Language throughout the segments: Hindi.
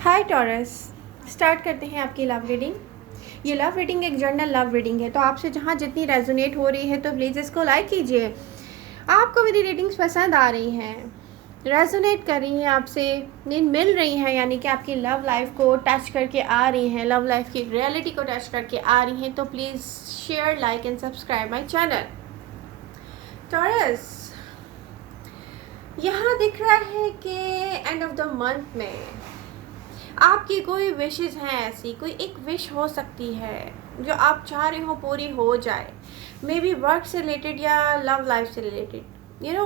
हाय टॉरस। स्टार्ट करते हैं आपकी लव रीडिंग। ये लव रीडिंग एक जनरल लव रीडिंग है, तो आपसे जहाँ जितनी रेजोनेट हो रही है तो प्लीज़ इसको लाइक कीजिए। आपको मेरी रीडिंग्स पसंद आ रही हैं, रेजोनेट कर रही हैं, आपसे नींद मिल रही हैं, यानी कि आपकी लव लाइफ को टच करके आ रही हैं, लव लाइफ की रियलिटी को टच करके आ रही हैं, तो please share, like and subscribe my channel. Taurus, यहाँ दिख रहा है कि एंड ऑफ द मंथ में आपकी कोई विशेज़ हैं, ऐसी कोई एक विश हो सकती है जो आप चाह रहे हो पूरी हो जाए। मे बी वर्क से रिलेटेड या लव लाइफ से रिलेटेड।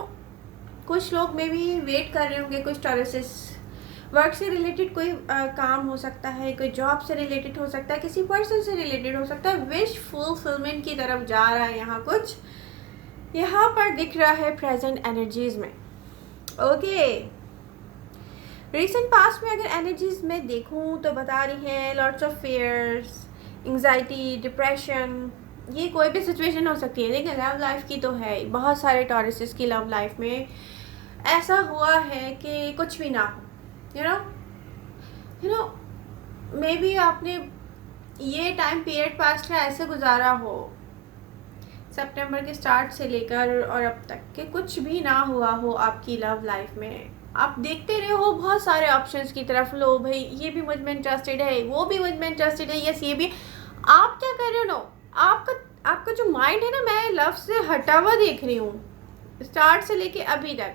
कुछ लोग मे बी वेट कर रहे होंगे, कुछ टॉरसेस वर्क से रिलेटेड कोई काम हो सकता है, कोई जॉब से रिलेटेड हो सकता है, किसी पर्सन से रिलेटेड हो सकता है। विश फुलफिलमेंट की तरफ जा रहा है यहाँ कुछ, यहाँ पर दिख रहा है प्रेजेंट एनर्जीज में। ओके, रिसेंट पास्ट में अगर एनर्जीज में देखूं तो बता रही हैं lots of fears, anxiety, depression. ये कोई भी सिचुएशन हो सकती है, लेकिन लव लाइफ की तो है। बहुत सारे टॉरसेस की लव लाइफ में ऐसा हुआ है कि कुछ भी ना हो। यू नो मे बी आपने ये टाइम पीरियड पास्ट का ऐसे गुजारा हो, सितंबर के स्टार्ट से लेकर और अब तक के कुछ भी ना हुआ हो आपकी लव लाइफ में। आप देखते रहे हो बहुत सारे ऑप्शंस की तरफ, लो भाई ये भी मुझ में इंटरेस्टेड है, वो भी मुझ में इंटरेस्टेड है, यस ये भी। आप क्या कर रहे हो? नो, आपका जो माइंड है ना, मैं लव से हटा हुआ देख रही हूँ स्टार्ट से लेके अभी तक,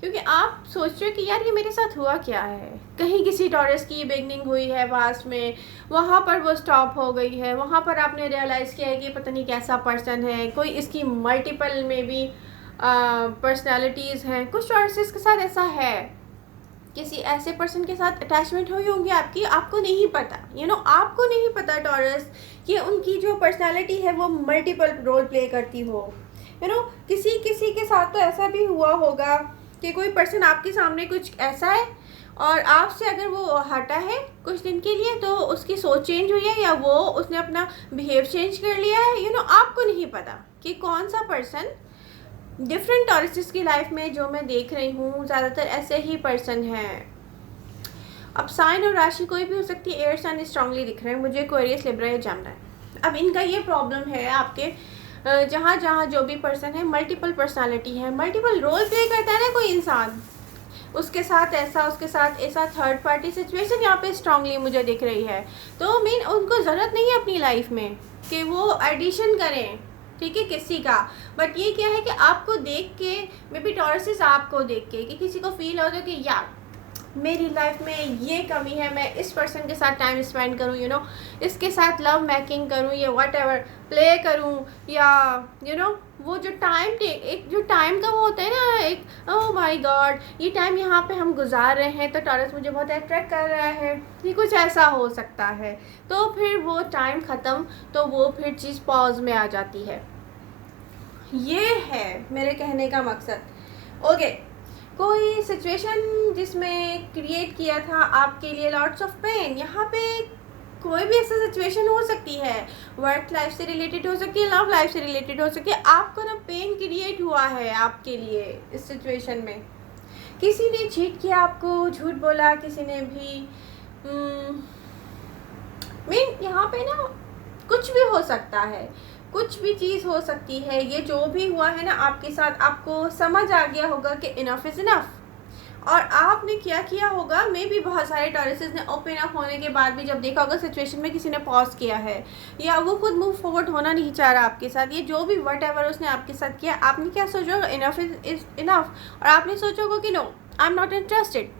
क्योंकि आप सोच रहे हो कि यार ये मेरे साथ हुआ क्या है। कहीं किसी टॉरस की बिगनिंग हुई है पास्ट में, वहाँ पर वो स्टॉप हो गई है, वहाँ पर आपने रियलाइज़ किया है कि पता नहीं कैसा पर्सन है, कोई इसकी मल्टीपल में भी पर्सनालिटीज़ हैं। कुछ टॉरसेस के साथ ऐसा है, किसी ऐसे पर्सन के साथ अटैचमेंट हुई होंगी आपकी, आपको नहीं पता। आपको नहीं पता टॉरस कि उनकी जो पर्सनालिटी है वो मल्टीपल रोल प्ले करती हो। किसी के साथ तो ऐसा भी हुआ होगा कि कोई पर्सन आपके सामने कुछ ऐसा है और आपसे अगर वो हटा है कुछ दिन के लिए तो उसकी सोच चेंज हुई है, या वो उसने अपना बिहेव चेंज कर लिया है। आपको नहीं पता कि कौन सा पर्सन। डिफरेंट टॉरसेस की लाइफ में जो मैं देख रही हूँ ज़्यादातर ऐसे ही पर्सन हैं। अब साइन और राशि कोई भी हो सकती है, एयर साइन स्ट्रांगली दिख रहे हैं मुझे, एक्वेरियस, लिब्रा या जेमिनी। अब इनका ये प्रॉब्लम है आपके, जहाँ जहाँ जो भी पर्सन है मल्टीपल पर्सनालिटी है, मल्टीपल रोल प्ले करता है ना कोई इंसान, उसके साथ ऐसा, उसके साथ ऐसा, थर्ड पार्टी सिचुएशन यहाँ पे स्ट्रांगली मुझे दिख रही है। तो मीन उनको ज़रूरत नहीं है अपनी लाइफ में कि वो एडिशन करें, ठीक है, किसी का। बट ये क्या है कि आपको देख के, मे बी टॉरसेस आपको देख के कि किसी को फील होता है कि यार मेरी लाइफ में ये कमी है, मैं इस पर्सन के साथ टाइम स्पेंड करूँ, इसके साथ लव मेकिंग करूँ या वट एवर प्ले करूँ, या वो जो टाइम एक जो टाइम का वो होता है ना, एक ओह माय गॉड ये टाइम यहाँ पे हम गुजार रहे हैं तो टॉरस मुझे बहुत अट्रैक्ट कर रहा है, ये कुछ ऐसा हो सकता है। तो फिर वो टाइम ख़त्म, तो वो फिर चीज़ पॉज में आ जाती है। ये है मेरे कहने का मकसद। ओके, कोई सिचुएशन जिसमें क्रिएट किया था आपके लिए लॉट्स ऑफ पेन। यहाँ पे कोई भी ऐसा सिचुएशन हो सकती है, वर्क लाइफ से रिलेटेड हो सकती है, लव लाइफ से रिलेटेड हो सकती है। आपको ना पेन क्रिएट हुआ है आपके लिए इस सिचुएशन में। किसी ने चीट किया आपको, झूठ बोला किसी ने भी। मीन यहाँ पे ना कुछ भी हो सकता है, कुछ भी चीज़ हो सकती है। ये जो भी हुआ है ना आपके साथ, आपको समझ आ गया होगा कि इनफ इज़ इनफ, और आपने क्या किया होगा। मे भी बहुत सारे टॉरसेस ने ओपन अप होने के बाद भी जब देखा होगा सिचुएशन में किसी ने पॉज किया है, या वो खुद मूव फॉरवर्ड होना नहीं चाह रहा आपके साथ, ये जो भी वट एवर उसने आपके साथ किया, आपने क्या सोचा होगा, इनफ इज़ इनफ, और आपने सोचा होगा कि no I am not interested.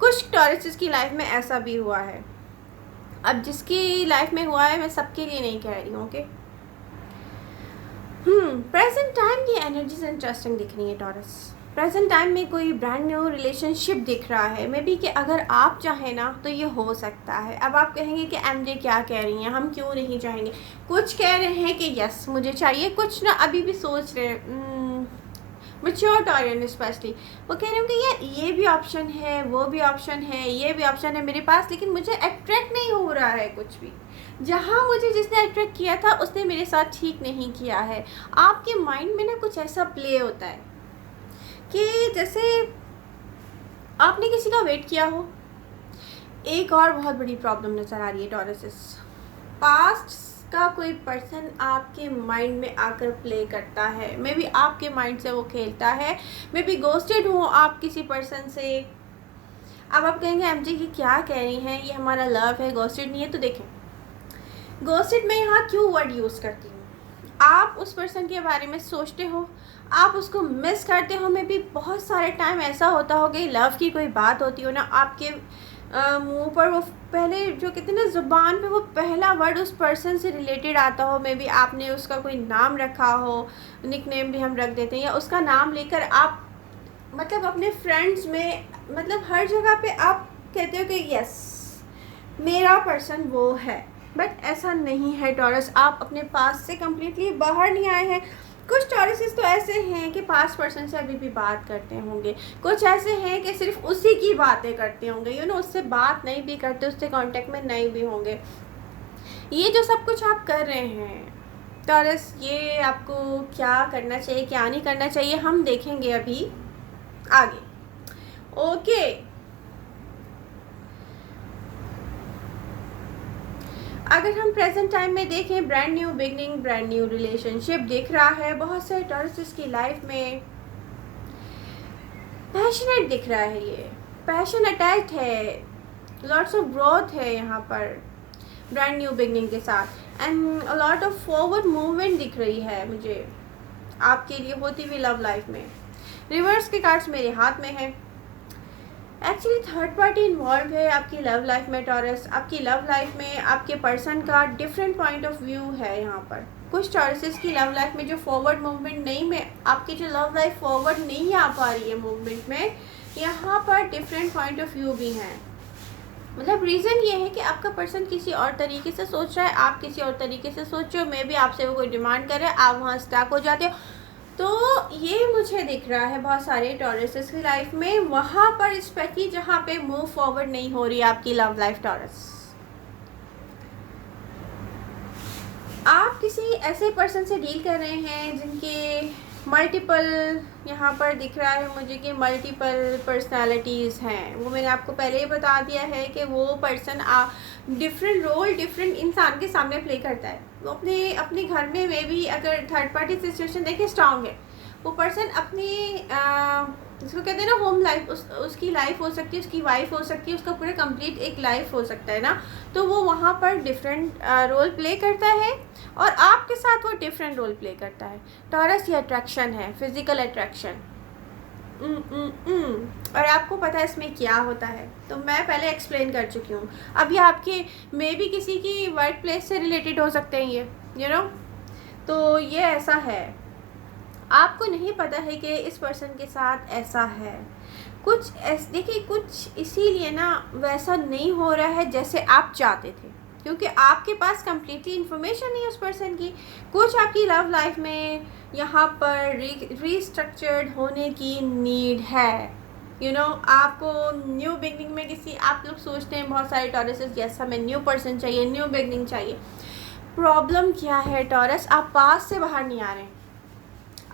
कुछ टॉरसेस की लाइफ में ऐसा भी हुआ है। अब जिसकी लाइफ में हुआ है, मैं सबके लिए नहीं कह रही हूँ। ओके, प्रेजेंट टाइम की एनर्जीज इंटरेस्टिंग दिख रही है टॉरस। प्रेजेंट टाइम में कोई ब्रांड न्यू रिलेशनशिप दिख रहा है। मे बी कि अगर आप चाहें ना तो ये हो सकता है। अब आप कहेंगे कि एमजे क्या कह रही हैं, हम क्यों नहीं चाहेंगे। कुछ कह रहे हैं कि यस मुझे चाहिए, कुछ ना अभी भी सोच रहे हैं, मैच्योर टॉरियन स्पेशली, वो कह रहे हो कि यार ये भी ऑप्शन है, वो भी ऑप्शन है, ये भी ऑप्शन है मेरे पास, लेकिन मुझे अट्रैक्ट नहीं हो रहा है कुछ भी। जहाँ मुझे जिसने अट्रैक्ट किया था उसने मेरे साथ ठीक नहीं किया है। आपके माइंड में ना कुछ ऐसा प्ले होता है कि जैसे आपने किसी का वेट किया हो, एक और बहुत बड़ी प्रॉब्लम नज़र आ रही है टॉरसेस। पास्ट का कोई पर्सन आपके माइंड में आकर प्ले करता है, मे बी आपके माइंड से वो खेलता है, मे बी गोस्टेड हो आप किसी पर्सन से। अब आप कहेंगे एमजी की क्या कह रही हैं, ये हमारा लव है, गोस्टेड नहीं है। तो देखें, गोस्टेड में यहाँ क्यों वर्ड यूज़ करती हूँ, आप उस पर्सन के बारे में सोचते हो, आप उसको मिस करते हो। मे भी बहुत सारे टाइम ऐसा होता हो कि लव की कोई बात होती हो ना, आपके मुंह पर वो पहले जो कहते हैं ना ज़ुबान पे वो पहला वर्ड उस पर्सन से रिलेटेड आता हो। मे बी आपने उसका कोई नाम रखा हो, निक नेम भी हम रख देते हैं, या उसका नाम लेकर आप मतलब अपने फ्रेंड्स में मतलब हर जगह पे आप कहते हो कि यस मेरा पर्सन वो है। बट ऐसा नहीं है टॉरस, आप अपने पास से कम्प्लीटली बाहर नहीं आए हैं। कुछ टॉरसेस तो ऐसे हैं कि पास पर्सन से अभी भी बात करते होंगे, कुछ ऐसे हैं कि सिर्फ उसी की बातें करते होंगे, उससे बात नहीं भी करते, उससे कांटेक्ट में नहीं भी होंगे। ये जो सब कुछ आप कर रहे हैं टॉरस, ये आपको क्या करना चाहिए क्या नहीं करना चाहिए हम देखेंगे अभी आगे। ओके, अगर हम प्रेजेंट टाइम में देखें, brand new beginning, brand new relationship दिख रहा है बहुत सारे टॉरसेस की लाइफ में। पैशनेट दिख रहा है, ये पैशन अटैच्ड है, लॉट्स ऑफ ग्रोथ है यहाँ पर ब्रांड न्यू बिगनिंग के साथ, and a lot of forward movement दिख रही है मुझे आपके लिए होती हुई लव लाइफ में। रिवर्स के कार्ड्स मेरे हाथ में है। एक्चुअली थर्ड पार्टी इन्वॉल्व है आपकी लव लाइफ में टॉरस। आपकी लव लाइफ में आपके पर्सन का डिफरेंट पॉइंट ऑफ व्यू है यहाँ पर। कुछ टॉरसेस की लव लाइफ में जो फॉरवर्ड मूवमेंट नहीं में आपकी जो लव लाइफ फॉरवर्ड नहीं आ पा रही है मूवमेंट में, यहाँ पर डिफरेंट पॉइंट ऑफ व्यू भी हैं। मतलब रीज़न ये है कि आपका पर्सन किसी और तरीके से सोच रहा है, आप किसी और तरीके से सोच रहे हो, मे बी आपसे वो कोई डिमांड कर रहे हैं, आप वहाँ स्टक हो जाते हो। तो ये मुझे दिख रहा है बहुत सारे टॉरसेस की लाइफ में, वहाँ पर स्पेशली जहाँ पे मूव फॉरवर्ड नहीं हो रही आपकी लव लाइफ टॉरस। आप किसी ऐसे पर्सन से डील कर रहे हैं जिनके मल्टीपल, यहाँ पर दिख रहा है मुझे कि मल्टीपल पर्सनालिटीज़ हैं। वो मैंने आपको पहले ही बता दिया है कि वो पर्सन डिफरेंट रोल डिफरेंट इंसान के सामने प्ले करता है। वो अपने अपने घर में भी अगर थर्ड पार्टी सिचुएशन देखें स्ट्रांग है, वो पर्सन अपनी जिसको कहते हैं ना होम लाइफ, उसकी लाइफ हो सकती है, उसकी वाइफ हो सकती है, उसका पूरा कंप्लीट एक लाइफ हो सकता है ना। तो वो वहाँ पर डिफरेंट रोल प्ले करता है और आपके साथ वो डिफरेंट रोल प्ले करता है। टॉरस ये अट्रैक्शन है, फिजिकल अट्रैक्शन। और आपको पता है इसमें क्या होता है, तो मैं पहले एक्सप्लेन कर चुकी हूँ। अब ये आपके मे भी किसी की वर्क प्लेस से रिलेटेड हो सकते हैं ये तो ये ऐसा है, आपको नहीं पता है कि इस पर्सन के साथ ऐसा है। कुछ ऐसे देखिए, कुछ इसीलिए ना वैसा नहीं हो रहा है जैसे आप चाहते थे, क्योंकि आपके पास कम्प्लीटली इन्फॉर्मेशन नहीं है उस पर्सन की। कुछ आपकी लव लाइफ में यहाँ पर रीस्ट्रक्चर्ड होने की नीड है। आपको न्यू बिगनिंग में किसी, आप लोग सोचते हैं बहुत सारे टॉरसेस, यस हमें न्यू पर्सन चाहिए, न्यू बिगनिंग चाहिए। प्रॉब्लम क्या है टॉरस, आप पास्ट से बाहर नहीं आ रहे हैं।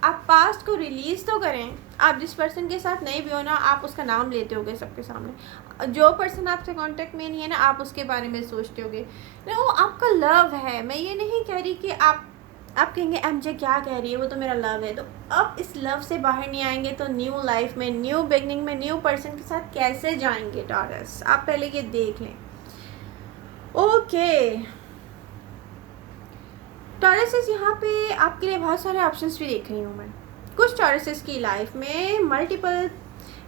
आप पास्ट को रिलीज़ तो करें। आप जिस पर्सन के साथ नहीं भी हो ना, आप उसका नाम लेते होगे सबके सामने। जो पर्सन आपसे कांटेक्ट में नहीं है ना, आप उसके बारे में सोचते होगे ना, वो आपका लव है। मैं ये नहीं कह रही कि आप कहेंगे एमजे क्या कह रही है, वो तो मेरा लव है। तो अब इस लव से बाहर नहीं आएंगे तो न्यू लाइफ में, न्यू बिगनिंग में, न्यू पर्सन के साथ कैसे जाएंगे टॉरस, आप पहले ये देख लें। ओके टॉरसेस, यहाँ पे आपके लिए बहुत सारे ऑप्शंस भी देख रही हूँ मैं। कुछ टॉरसेस की लाइफ में मल्टीपल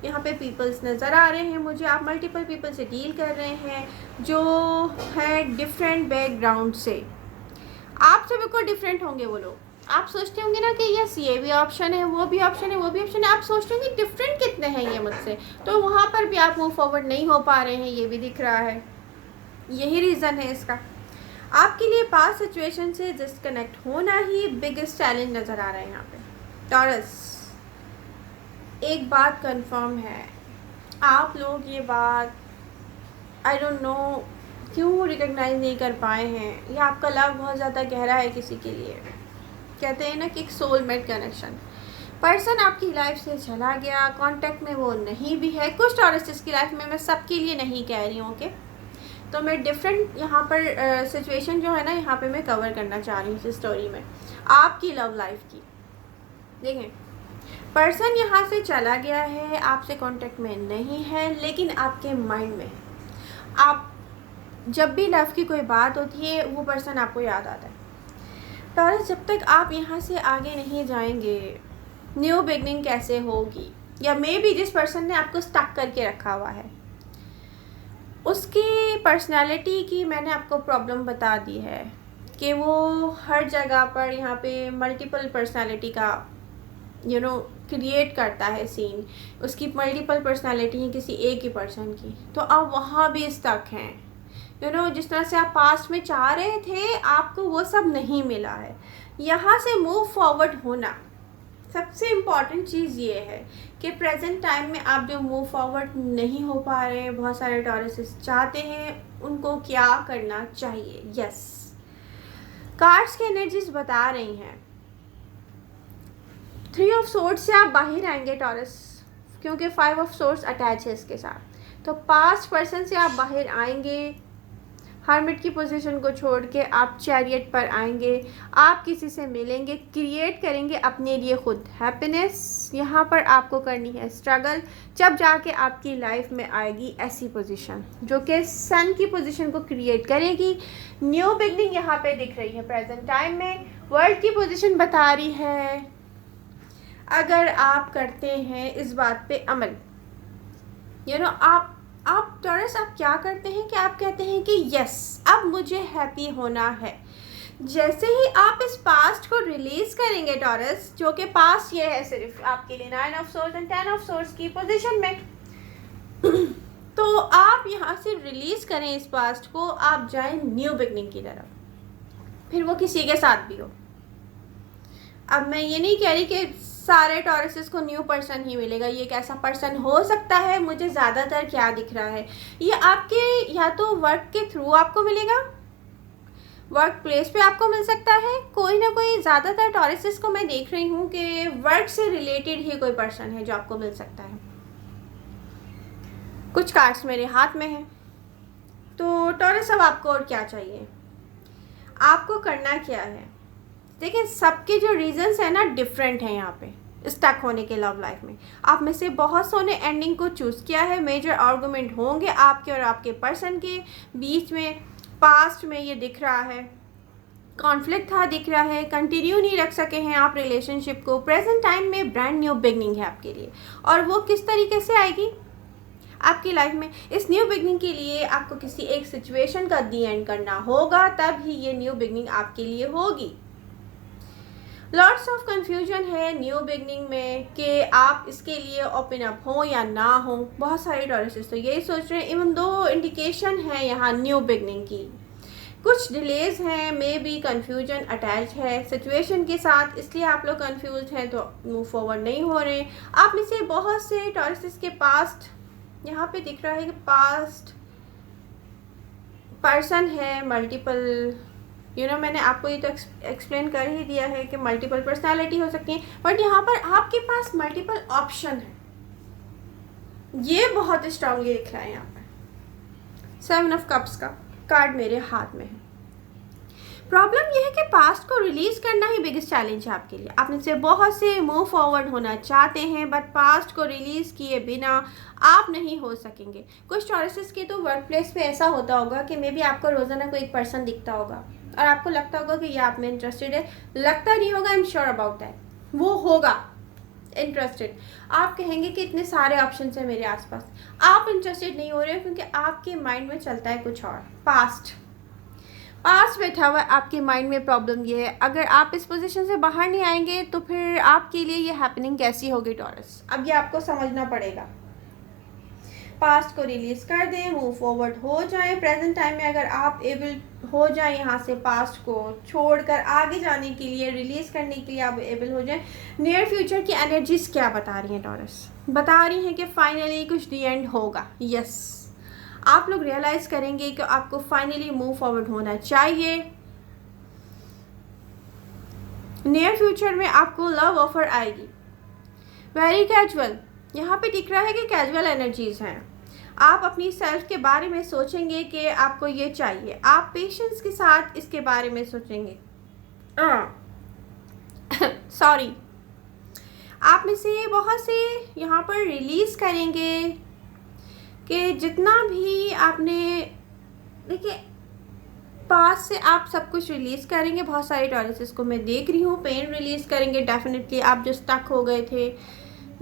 यहाँ पे पीपल्स नज़र आ रहे हैं मुझे। आप मल्टीपल पीपल से डील कर रहे हैं जो है डिफरेंट बैकग्राउंड से, आपसे बिल्कुल डिफरेंट होंगे वो लोग। आप सोचते होंगे ना कि यस ये भी ऑप्शन है, वो भी ऑप्शन है, वो भी ऑप्शन है। आप सोचते होंगे डिफरेंट कितने हैं ये मुझसे, तो वहाँ पर भी आप मूव फॉरवर्ड नहीं हो पा रहे हैं, ये भी दिख रहा है। यही रीज़न है इसका। आपके लिए पास्ट सिचुएशन से डिस्कनेक्ट होना ही बिगेस्ट चैलेंज नज़र आ रहा है यहाँ पे टॉरस। एक बात कंफर्म है, आप लोग ये बात आई डोंट नो क्यों रिकग्नाइज नहीं कर पाए हैं। ये आपका लव बहुत ज़्यादा गहरा है किसी के लिए। कहते हैं ना कि एक सोलमेट कनेक्शन। पर्सन आपकी लाइफ से चला गया, कांटेक्ट में वो नहीं भी है। कुछ टॉरसेस की लाइफ में, मैं सबके लिए नहीं कह रही हूँ कि तो मैं डिफरेंट यहाँ पर सिचुएशन जो है ना यहाँ पे मैं कवर करना चाह रही हूँ इस स्टोरी में, आपकी लव लाइफ की। देखें, पर्सन यहाँ से चला गया है, आपसे कांटेक्ट में नहीं है, लेकिन आपके माइंड में है। आप जब भी लव की कोई बात होती है वो पर्सन आपको याद आता है। टॉरस, जब तक आप यहाँ से आगे नहीं जाएंगे, न्यू बिगनिंग कैसे होगी? या मे बी जिस पर्सन ने आपको स्टक करके रखा हुआ है उसकी पर्सनालिटी की मैंने आपको प्रॉब्लम बता दी है कि वो हर जगह पर यहाँ पे मल्टीपल पर्सनालिटी का क्रिएट करता है सीन। उसकी मल्टीपल पर्सनालिटी है किसी एक ही पर्सन की, तो आप वहाँ भी स्टक हैं। जिस तरह से आप पास्ट में चाह रहे थे, आपको वो सब नहीं मिला है। यहाँ से मूव फॉरवर्ड होना, सबसे इम्पॉर्टेंट चीज़ ये है कि प्रेजेंट टाइम में आप जो मूव फॉरवर्ड नहीं हो पा रहे हैं, बहुत सारे टॉरसेस चाहते हैं, उनको क्या करना चाहिए? यस, कार्ड्स की एनर्जीज बता रही हैं 3 ऑफ सोर्ड्स से आप बाहर आएंगे टॉरस, क्योंकि 5 ऑफ सोर्ड्स अटैच है इसके साथ। तो पास्ट पर्सन से आप बाहर आएंगे, हर्मिट की पोजीशन को छोड़ के आप चैरियट पर आएंगे, आप किसी से मिलेंगे, क्रिएट करेंगे अपने लिए खुद हैप्पीनेस। यहाँ पर आपको करनी है स्ट्रगल, जब जाके आपकी लाइफ में आएगी ऐसी पोजीशन जो कि सन की पोजीशन को क्रिएट करेगी। न्यू बिगनिंग यहाँ पे दिख रही है प्रेजेंट टाइम में। वर्ल्ड की पोजीशन बता रही है, अगर आप करते हैं इस बात पे अमल, आप टॉरस, आप क्या करते हैं कि आप कहते हैं कि यस, अब मुझे हैप्पी होना है। जैसे ही आप इस पास्ट को रिलीज करेंगे टॉरस, जो कि पास्ट ये है सिर्फ आपके लिए 9 of swords and 10 of swords की पोजीशन में, तो आप यहाँ से रिलीज करें इस पास्ट को, आप जाएं न्यू बिगनिंग की तरफ, फिर वो किसी के साथ भी हो। अब मैं ये नहीं कह रही कि सारे टॉरसेस को न्यू पर्सन ही मिलेगा, ये एक ऐसा पर्सन हो सकता है। मुझे ज़्यादातर क्या दिख रहा है, ये आपके या तो वर्क के थ्रू आपको मिलेगा, वर्क प्लेस पे आपको मिल सकता है, कोई ना कोई। ज़्यादातर टॉरसेस को मैं देख रही हूँ कि वर्क से रिलेटेड ही कोई पर्सन है जो आपको मिल सकता है। कुछ कार्ड्स मेरे हाथ में है। तो टॉरस, अब आपको और क्या चाहिए, आपको करना क्या है? देखिए, सबके जो रीजंस है ना डिफरेंट हैं यहाँ पे स्टक होने के लव लाइफ में। आप में से बहुत सौ ने एंडिंग को चूज़ किया है। मेजर आर्गुमेंट होंगे आपके और आपके पर्सन के बीच में। पास्ट में ये दिख रहा है, कॉन्फ्लिक्ट था, दिख रहा है, कंटिन्यू नहीं रख सके हैं आप रिलेशनशिप को। प्रेजेंट टाइम में ब्रांड न्यू बिगनिंग है आपके लिए, और वो किस तरीके से आएगी आपकी लाइफ में? इस न्यू बिगनिंग के लिए आपको किसी एक सिचुएशन का दी एंड करना होगा, तब ही ये न्यू बिगनिंग आपके लिए होगी। लॉट्स ऑफ कन्फ्यूजन है न्यू बिगनिंग में कि आप इसके लिए ओपन अप हो या ना हो। बहुत सारे टॉरसेस तो यही सोच रहे हैं, इवन दो इंडिकेशन है यहाँ न्यू बिगनिंग की। कुछ डिलेज हैं, मे बी कन्फ्यूजन अटैच है सिचुएशन के साथ, इसलिए आप लोग कन्फ्यूज हैं, तो मूव फॉरवर्ड नहीं हो रहे। आप में से बहुत से टॉरसेस के पास्ट यहाँ पे दिख रहा है कि पास्ट पर्सन है मल्टीपल। मैंने आपको ये तो एक्सप्लेन कर ही दिया है कि मल्टीपल पर्सनालिटी हो सकती है, बट यहाँ पर आपके पास मल्टीपल ऑप्शन है, ये बहुत स्ट्रांगली दिख रहा है। यहाँ पर 7 ऑफ कप्स का कार्ड मेरे हाथ में है। प्रॉब्लम यह है कि पास्ट को रिलीज करना ही बिगेस्ट चैलेंज है आपके लिए। आप में से बहुत से मूव फॉरवर्ड होना चाहते हैं, बट पास्ट को रिलीज किए बिना आप नहीं हो सकेंगे। कुछ टॉरसेस के तो वर्क प्लेस पे ऐसा होता होगा कि मे बी आपको रोजाना कोई एक पर्सन दिखता होगा और आपको लगता होगा कि ये आप में इंटरेस्टेड है। लगता नहीं होगा, I am sure about that, वो होगा इंटरेस्टेड। आप कहेंगे कि इतने सारे ऑप्शन हैं मेरे आसपास, आप इंटरेस्टेड नहीं हो रहे हो क्योंकि आपके माइंड में चलता है कुछ और। पास्ट बैठा हुआ है आपके माइंड में। प्रॉब्लम ये है, अगर आप इस पोजीशन से बाहर नहीं आएंगे तो फिर आपके लिए ये हैपनिंग कैसी होगी टॉरस? अब ये आपको समझना पड़ेगा। पास्ट को रिलीज कर दें, मूव फॉरवर्ड हो जाएं। प्रेजेंट टाइम में अगर आप एबल हो जाएं यहाँ से पास्ट को छोड़कर आगे जाने के लिए, रिलीज करने के लिए आप एबल हो जाएं। नियर फ्यूचर की एनर्जीज क्या बता रही हैं टॉरस? बता रही हैं कि फाइनली कुछ दी एंड होगा। यस, आप लोग रियलाइज करेंगे कि आपको फाइनली मूव फॉरवर्ड होना चाहिए। नियर फ्यूचर में आपको लव ऑफर आएगी। वेरी कैजुअल, यहाँ पे दिख रहा है कि कैजुअल एनर्जीज हैं। आप अपनी सेल्फ के बारे में सोचेंगे कि आपको ये चाहिए, आप पेशेंस के साथ इसके बारे में सोचेंगे। सॉरी, आप में से बहुत से यहाँ पर रिलीज़ करेंगे कि जितना भी आपने, देखिए पास से आप सब कुछ रिलीज़ करेंगे। बहुत सारे टॉरसेस को मैं देख रही हूँ, पेन रिलीज़ करेंगे डेफिनेटली। आप जो स्टक हो गए थे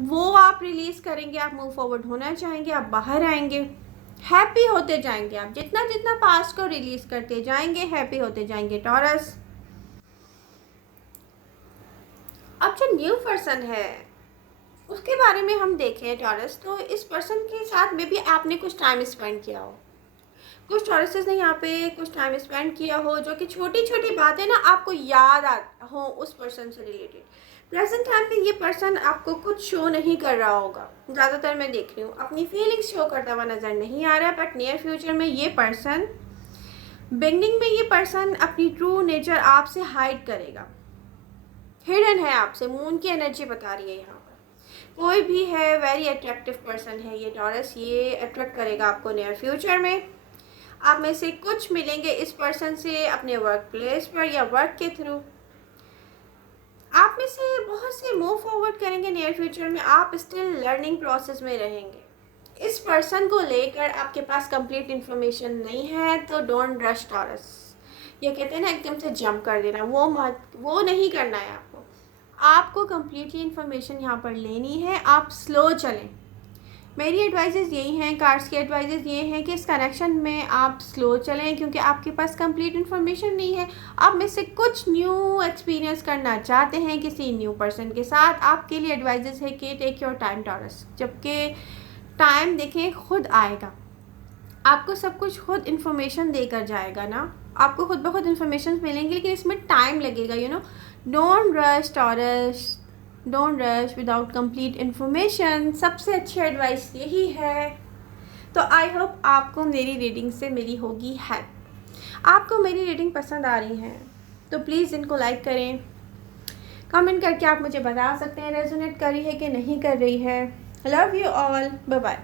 वो आप रिलीज़ करेंगे, आप मूव फॉरवर्ड होना चाहेंगे, आप बाहर आएंगे, हैप्पी होते जाएंगे। आप जितना जितना पास्ट को रिलीज़ करते जाएंगे हैप्पी होते जाएंगे टॉरस। अब जो न्यू पर्सन है उसके बारे में हम देखें टॉरस, तो इस पर्सन के साथ में भी आपने कुछ टाइम स्पेंड किया हो। कुछ टॉरसेस ने यहाँ पे कुछ टाइम स्पेंड किया हो जो कि छोटी छोटी बातें ना आपको याद हो उस पर्सन से रिलेटेड। प्रेजेंट टाइम पे ये पर्सन आपको कुछ शो नहीं कर रहा होगा, ज़्यादातर मैं देख रही हूँ अपनी फीलिंग्स शो करता हुआ नज़र नहीं आ रहा, बट नियर फ्यूचर में ये पर्सन, बिगनिंग में ये पर्सन अपनी ट्रू नेचर आपसे हाइड करेगा, हिडन है आपसे। मून की एनर्जी बता रही है यहाँ पर। कोई भी है वेरी अट्रैक्टिव पर्सन है ये टॉरस, ये अट्रैक्ट करेगा आपको नियर फ्यूचर में। आप में से कुछ मिलेंगे इस पर्सन से अपने वर्क प्लेस पर या वर्क के थ्रू। आप में से बहुत से मूव फॉरवर्ड करेंगे नियर फ्यूचर में, आप स्टिल लर्निंग प्रोसेस में रहेंगे। इस पर्सन को लेकर आपके पास कंप्लीट इन्फॉर्मेशन नहीं है तो डोंट रश टॉरस। ये कहते हैं ना एकदम से जंप कर देना, वो नहीं करना है आपको। आपको कंप्लीटली इन्फॉर्मेशन यहाँ पर लेनी है, आप स्लो चलें। मेरी एडवाइजेज़ यही हैं, कार्ड्स की एडवाइजेज़ ये हैं कि इस कनेक्शन में आप स्लो चलें क्योंकि आपके पास कंप्लीट इन्फॉर्मेशन नहीं है। आप में से कुछ न्यू एक्सपीरियंस करना चाहते हैं किसी न्यू पर्सन के साथ, आपके लिए एडवाइजेज़ है कि टेक योर टाइम टॉरस। जबकि टाइम देखें खुद आएगा, आपको सब कुछ खुद इन्फॉर्मेशन देकर जाएगा ना, आपको खुद ब खुद इन्फॉर्मेशन मिलेंगी, लेकिन इसमें टाइम लगेगा। You know, don't rush taurus, don't rush without complete information. सबसे अच्छी एडवाइस यही है। तो आई होप आपको मेरी रीडिंग से मिली होगी हेल्प। आपको मेरी रीडिंग पसंद आ रही है तो प्लीज़ इनको लाइक करें, कमेंट करके आप मुझे बता सकते हैं रेजोनेट कर रही है कि नहीं कर रही है। Love you all, bye bye.